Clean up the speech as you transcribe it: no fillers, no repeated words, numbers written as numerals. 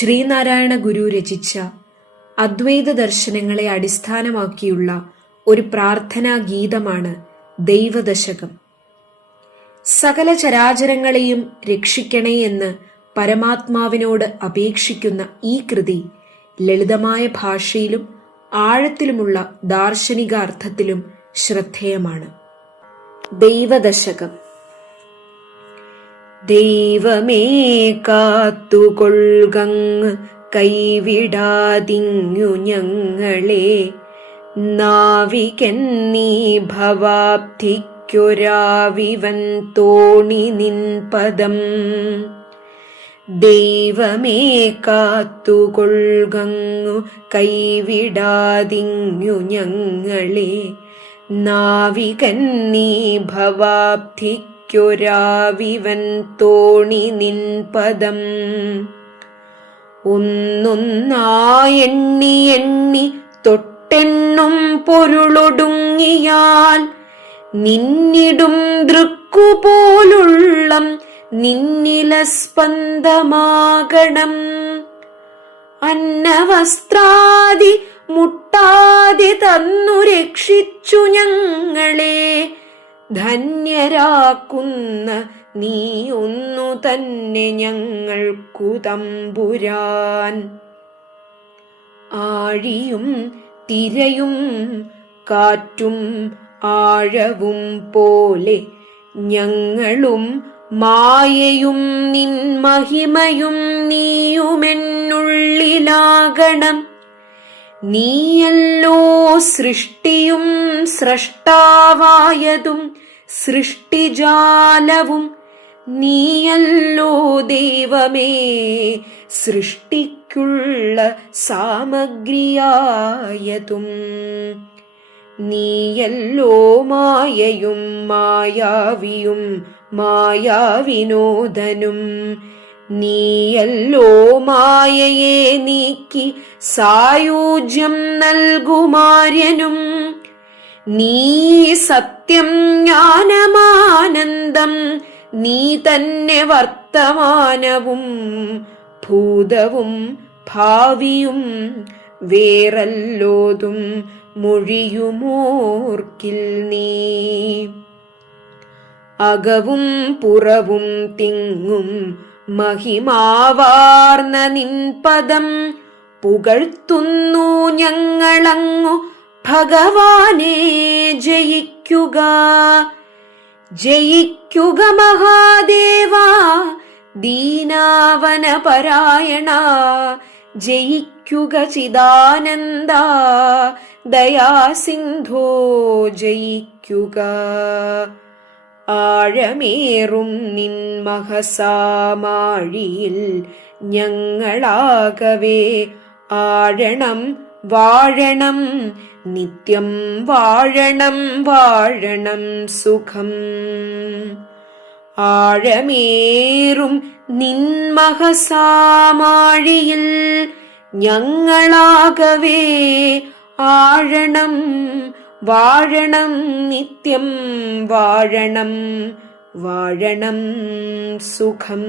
ശ്രീനാരായണ ഗുരു രചിച്ച അദ്വൈത ദർശനങ്ങളെ അടിസ്ഥാനമാക്കിയുള്ള ഒരു പ്രാർത്ഥനാ ഗീതമാണ് ദൈവദശകം. സകല ചരാചരങ്ങളെയും രക്ഷിക്കണേ എന്ന് പരമാത്മാവിനോട് അപേക്ഷിക്കുന്ന ഈ കൃതി ലളിതമായ ഭാഷയിലും ആഴത്തിലുമുള്ള ദാർശനിക അർത്ഥത്തിലും ശ്രദ്ധേയമാണ്. ദൈവദശകം. ദൈവമേ കാത്തുകൊൾകങ്ങ് കൈവിടാതിങ്ങു ഞങ്ങളെ, നാവികൻ നീ ഭവാബ്ധിക്കൊരാവിവൻ തോണി നിൻ പദം. ദൈവമേ കാത്തുകൊൾകങ്ങു കൈവിടാതിങ്ങു ഞങ്ങളെ, നാവികൻ നീ ഭവാബ്ധിക്കൊരാവിവൻ തോണി നിൻ പദം. ഒന്നൊന്നായെണ്ണി എണ്ണി തൊട്ടെണ്ണും പൊരുളൊടുങ്ങിയാൽ, നിന്നിടും ദൃക്കുപോലുള്ളം നിന്നില സ്പന്ദമാകണം. അന്നവസ്ത്രാദി മുട്ടാതെ തന്നു രക്ഷിച്ചു ഞങ്ങളെ, ധന്യരാക്കുന്ന നീ ഒന്നു തന്നെ ഞങ്ങൾക്കു തമ്പുരാൻ. ആഴിയും തിരയും കാറ്റും ആഴവും പോലെ ഞങ്ങളും മായയും നിൻ മഹിമയും നീയുമെന്നുള്ളിലാകണം. നീയല്ലോ സൃഷ്ടിയും സ്രഷ്ടാവായതും സൃഷ്ടിജാലവും, നീയല്ലോ ദൈവമേ സൃഷ്ടിക്കുള്ള സാമഗ്രിയായതും. നീയല്ലോ മായയും മായാവിയും മായാവിനോദനും, നീയല്ലോ മായയെ നീക്കി സായൂജ്യം നൽകുമാര്യനും. നീ സത്യം ജ്ഞാനമാനന്ദം, നീ തന്നെ വർത്തമാനവും ഭൂതവും ഭാവിയും, വേറല്ലോതും മൊഴിയുമോർക്കിൽ നീ. അകവും പുറവും തിങ്ങും മഹിമാവാർന്ന നിൻ പദം പുകഴ്ത്തുന്നു ഞങ്ങളങ്ങു ഭഗവാനെ. ജയിക്കുക ജയിക്കുക മഹാദേവ ദീനാവന പരായണ, ജയിക്കുക ചിദാനന്ദ ദയാസിന്ധോ ജയിക്കുക. ആഴമേറും നിൻ മഹസാമാഴിയിൽ ഞങ്ങളാകവേ ആഴണം വാഴണം, നിത്യം വാഴണം വാഴണം സുഖം. ആഴമേറും നിൻ മഹസാമാഴിയിൽ ഞങ്ങളാകവേ ആഴണം വാഴണം, നിത്യം വാഴണം വാഴണം സുഖം.